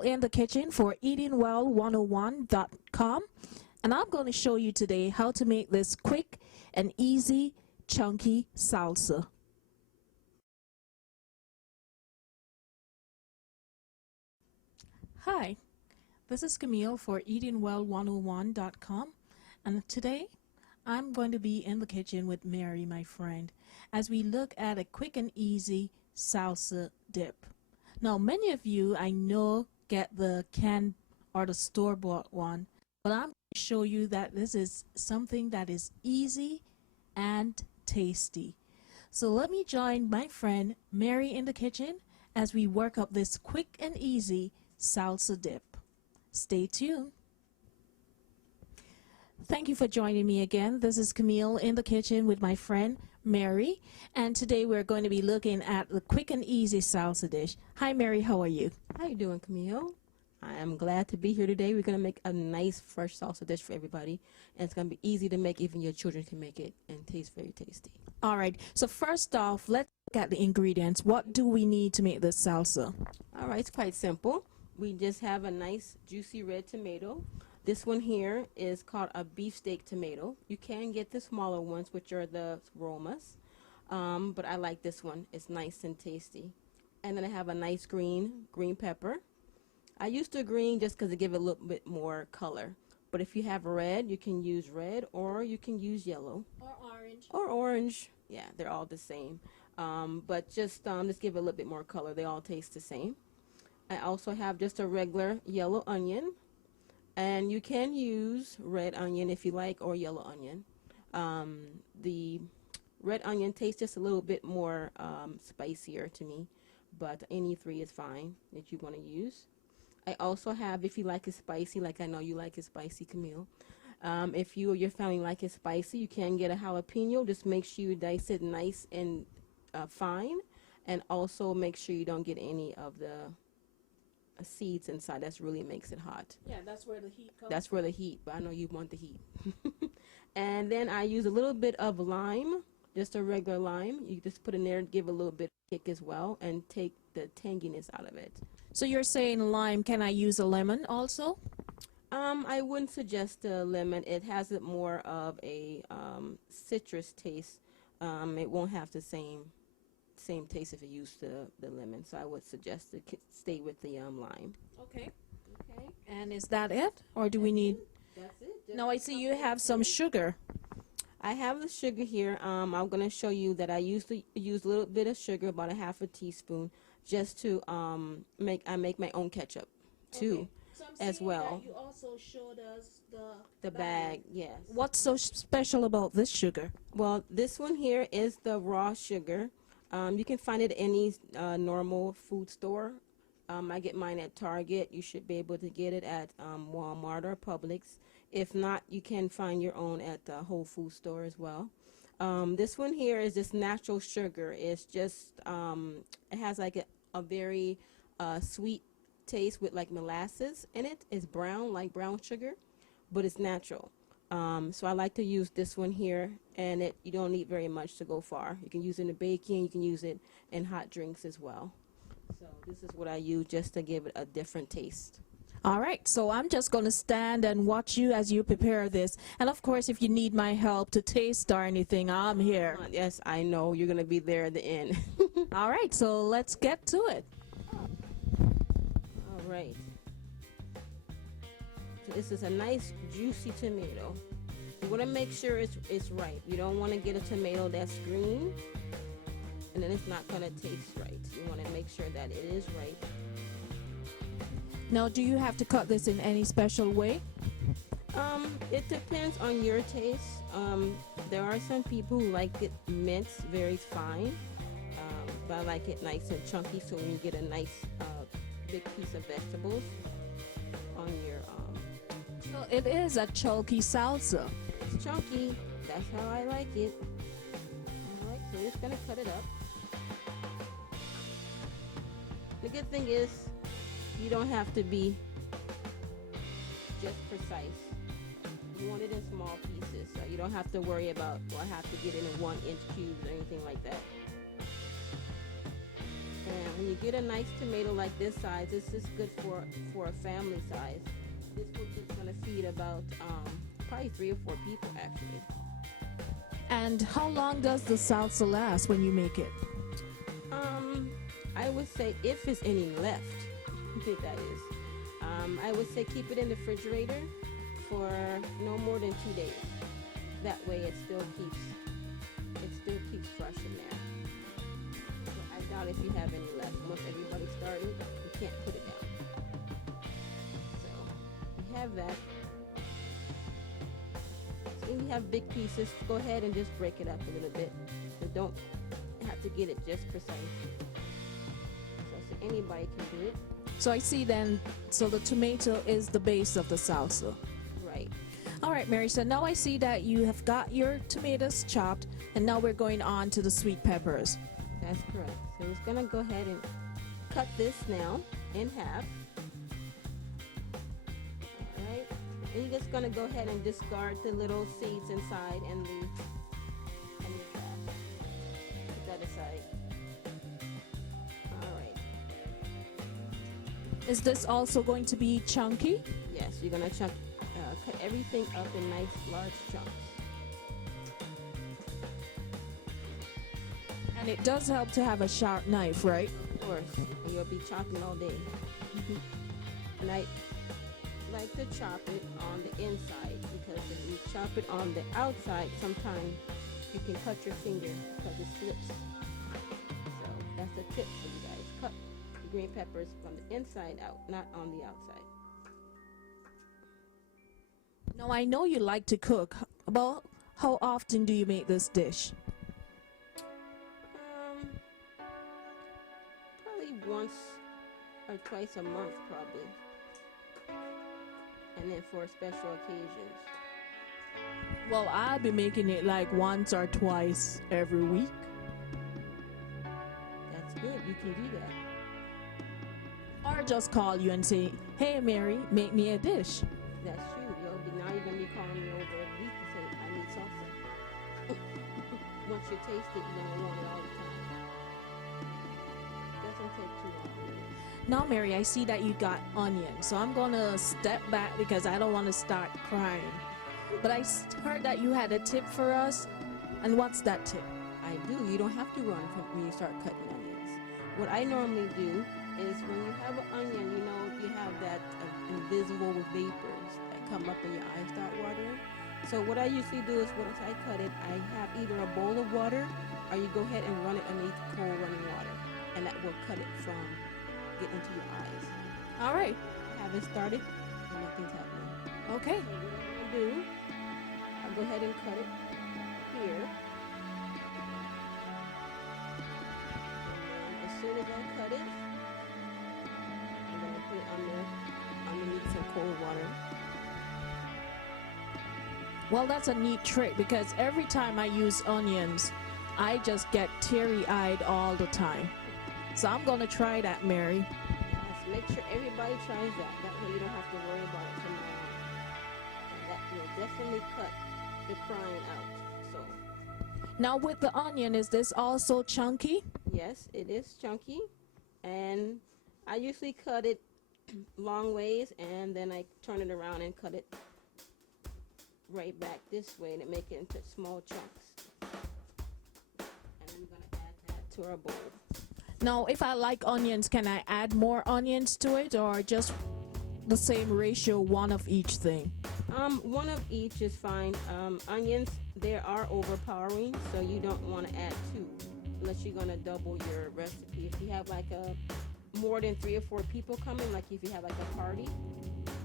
Camille in the kitchen for eatingwell101.com, and I'm going to show you today how to make this quick and easy chunky salsa. Hi, this is Camille for eatingwell101.com, and today I'm going to be in the kitchen with Mary, my friend, as we look at a quick and easy salsa dip. Now, many of you I know get the canned or the store-bought one, but I'm going to show you that this is something that is easy and tasty. So let me join my friend Mary in the kitchen as we work up this quick and easy salsa dip. Stay tuned. Thank you for joining me again. This is Camille in the kitchen with my friend Mary, and today we're going to be looking at the quick and easy salsa dish. Hi Mary, how are you? How you doing, Camille? I am glad to be here today. We're going to make a nice fresh salsa dish for everybody, and it's going to be easy to make. Even your children can make it and taste very tasty. All right, so first off, let's look at the ingredients. What do we need to make this salsa? All right, it's quite simple. We just have a nice juicy red tomato. This one here is called a beefsteak tomato. You can get the smaller ones, which are the Romas, but I like this one. It's nice and tasty. And then I have a nice green pepper. I used the green just because it gives it a little bit more color. But if you have red, you can use red, or you can use yellow. Or orange. Or orange. Yeah, they're all the same. But just give it a little bit more color. They all taste the same. I also have just a regular yellow onion. And you can use red onion if you like, or yellow onion. The red onion tastes just a little bit more spicier to me, but any three is fine that you want to use. I also have, if you like it spicy, like I know you like it spicy, Camille. If you or your family like it spicy, you can get a jalapeno. Just make sure you dice it nice and fine, and also make sure you don't get any of the seeds inside. That's really makes it hot. Yeah, that's where the heat comes. That's where the heat, but I know you want the heat. And then I use a little bit of lime, just a regular lime. You just put in there and give a little bit of kick as well, and take the tanginess out of it. So you're saying lime, can I use a lemon also? I wouldn't suggest a lemon. It has more of a citrus taste. It won't have the same taste if you use the lemon, so I would suggest to stay with the lime. Okay. And is that it, or do we need? That's it. No, I see you have some sugar. I have the sugar here. I'm going to show you that I used to use a little bit of sugar, about a half a teaspoon, just to make my own ketchup too. Okay. So I'm as seeing well. That you also showed us The bag, yes. What's so special about this sugar? Well, this one here is the raw sugar. You can find it at any normal food store. I get mine at Target. You should be able to get it at Walmart or Publix. If not, you can find your own at the Whole Food store as well. This one here is just natural sugar. It's just, it has like a very sweet taste with like molasses in it. It's brown, like brown sugar, but it's natural. So I like to use this one here, and you don't need very much to go far. You can use it in baking, you can use it in hot drinks as well. So this is what I use just to give it a different taste. All right, so I'm just going to stand and watch you as you prepare this. And of course, if you need my help to taste or anything, I'm here. Yes, I know. You're going to be there at the end. All right, so let's get to it. All right. So this is a nice juicy tomato. You want to make sure it's ripe. You don't want to get a tomato that's green and then it's not going to taste right. You want to make sure that it is ripe. Now, do you have to cut this in any special way? It depends on your taste. There are some people who like it minced very fine, but I like it nice and chunky, so when you get a nice big piece of vegetables on your So it is a chunky salsa. It's chunky. That's how I like it. All right, so we're just gonna cut it up. The good thing is you don't have to be just precise. You want it in small pieces, so you don't have to worry about, well, I have to get it in 1-inch cubes or anything like that. And when you get a nice tomato like this size, this is good for a family size. This will just gonna feed about probably 3 or 4 people actually. And how long does the salsa last when you make it? Um, I would say if there's any left, if that is, I would say keep it in the refrigerator for no more than 2 days. That way it still keeps fresh in there. So I doubt if you have any left. Once everybody started, you can't put it down. So you have that. So if you have big pieces, go ahead and just break it up a little bit. But don't have to get it just precise. So anybody can do it. So I see then, so the tomato is the base of the salsa. Right. All right, Mary, so now I see that you have got your tomatoes chopped, and now we're going on to the sweet peppers. That's correct. So we're gonna go ahead and cut this now in half. All right. And you're just gonna go ahead and discard the little seeds inside and the trash. Put that aside. All right. Is this also going to be chunky? Yes, you're gonna cut everything up in nice large chunks. And it does help to have a sharp knife, right? Of course, and you'll be chopping all day. And I like to chop it on the inside because if you chop it on the outside, sometimes you can cut your finger because it slips. So that's a tip for you guys. Cut the green peppers from the inside out, not on the outside. Now, I know you like to cook. About how often do you make this dish? Probably once or twice a month, probably. And then for special occasions. Well, I'll be making it like once or twice every week. That's good. You can do that. Or just call you and say, hey, Mary, make me a dish. That's true. Now you're gonna be calling me over every week to say I need salsa. Once you taste it, you're gonna want it all the time. Doesn't take too long. Now, Mary, I see that you got onions, so I'm gonna step back because I don't want to start crying. But I heard that you had a tip for us, and what's that tip? I do. You don't have to run from when you start cutting onions. What I normally do is when you have an onion, you know you have that invisible vapors that come up and your eyes start watering. So what I usually do is once I cut it, I have either a bowl of water or you go ahead and run it underneath cold running water, and that will cut it from getting into your eyes. All right. Have it started and nothing's happening. Okay. So what I'm gonna do, I'll go ahead and cut it here. And as soon as I cut it, I'm gonna put it underneath some cold water. Well, that's a neat trick because every time I use onions, I just get teary-eyed all the time. So I'm going to try that, Mary. Yes, make sure everybody tries that. That way you don't have to worry about it from now on. And that will definitely cut the crying out. So, Now with the onion, is this also chunky? yes, it is chunky. And I usually cut it long ways and then I turn it around and cut it right back this way and make it into small chunks. And I'm going to add that to our bowl. Now, if I like onions, can I add more onions to it or just the same ratio, one of each thing? One of each is fine. Onions, they are overpowering, so you don't want to add two unless you're going to double your recipe. If you have like more than 3 or 4 people coming, like if you have like a party,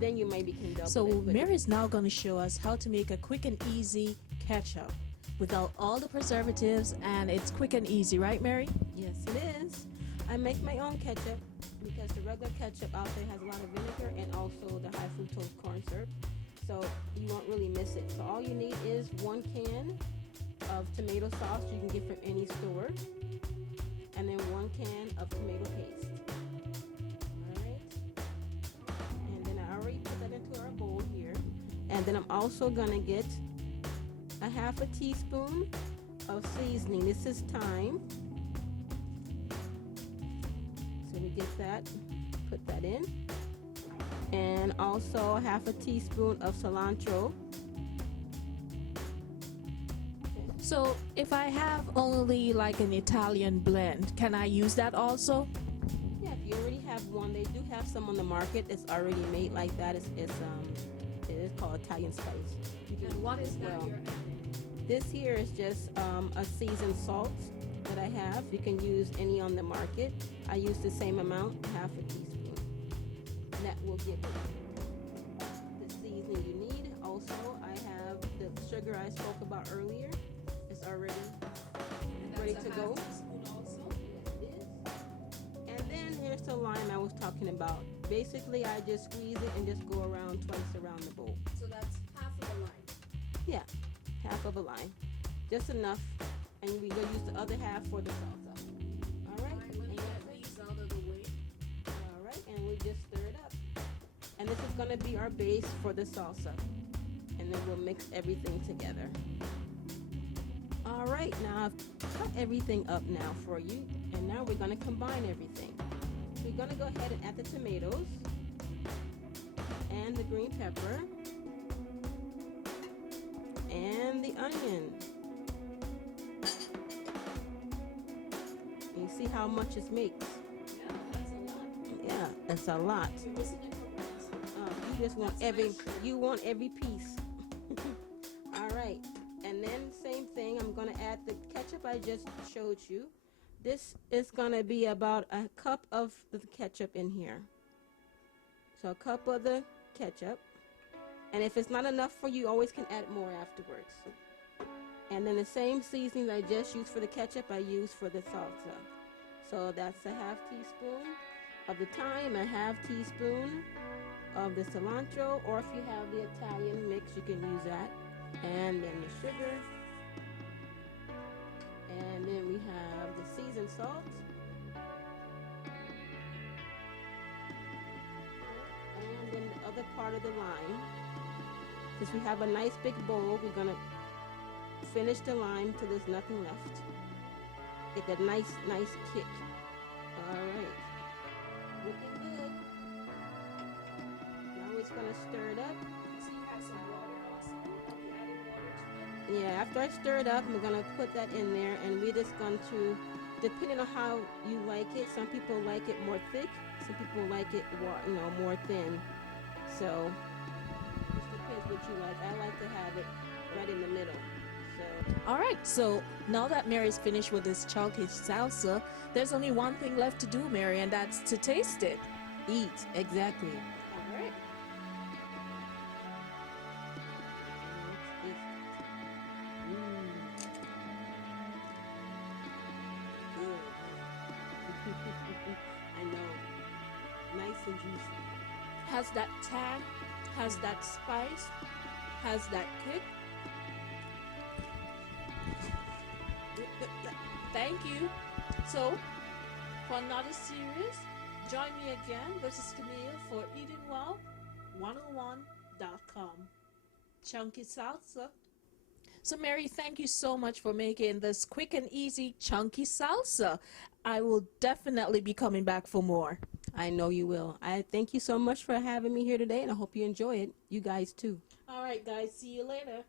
then you maybe can double So it. Mary's now going to show us how to make a quick and easy ketchup without all the preservatives, and it's quick and easy, right, Mary? Yes, it is. I make my own ketchup because the regular ketchup out there has a lot of vinegar and also the high fructose corn syrup, so you won't really miss it. So all you need is 1 can of tomato sauce you can get from any store, and then 1 can of tomato paste. Alright, and then I already put that into our bowl here, and then I'm also gonna get a half a teaspoon of seasoning. This is thyme. get that, put that in. And also half a teaspoon of cilantro. So if I have only like an Italian blend, can I use that also? Yeah, if you already have one, they do have some on the market that's already made like that. It is called Italian spice. And what is that well. you're adding? This here is just a seasoned salt that I have. You can use any on the market. I use the same amount, half a teaspoon. And that will give it the seasoning you need. Also, I have the sugar I spoke about earlier. It's already ready to go. Also? It is. And then here's the lime I was talking about. Basically, I just squeeze it and just go around twice around the bowl. So that's half of a lime. Yeah, half of a lime. Just enough. And we go use the other half for the salsa. All right? Let me get these out of the way. All right, and we just stir it up. And this is going to be our base for the salsa. And then we'll mix everything together. All right, now I've cut everything up now for you. And now we're going to combine everything. We're going to go ahead and add the tomatoes and the green pepper and the onion. You see how much it makes? Yeah, that's a lot. You just want every piece. All right, and then same thing. I'm gonna add the ketchup I just showed you. This is gonna be about a cup of the ketchup in here. So a cup of the ketchup, and if it's not enough for you, you always can add more afterwards. And then the same seasoning I just used for the ketchup, I use for the salsa. So that's a half teaspoon of the thyme, a half teaspoon of the cilantro, or if you have the Italian mix, you can use that. And then the sugar. And then we have the seasoned salt. And then the other part of the lime. Since we have a nice big bowl, we're going to finish the lime till there's nothing left. Get that nice kick. All right. Looking good. Now we're just going to stir it up. So you have some water also? I'll be adding water to it. Yeah, after I stir it up, we're going to put that in there, and we're just going to, depending on how you like it, some people like it more thick, some people like it more thin. So just depends what you like. I like to have it right in the middle. All right, so now that Mary's finished with this chunky salsa, there's only one thing left to do, Mary, and that's to taste it. Eat, exactly. All right. Good. I know. Nice and juicy. Has that tang, has that spice, has that kick. Thank you. So, for another series, join me again. This is Camille for eatingwell101.com. Chunky salsa. So, Mary, thank you so much for making this quick and easy chunky salsa. I will definitely be coming back for more. I know you will. I thank you so much for having me here today, and I hope you enjoy it. You guys too. All right, guys. See you later.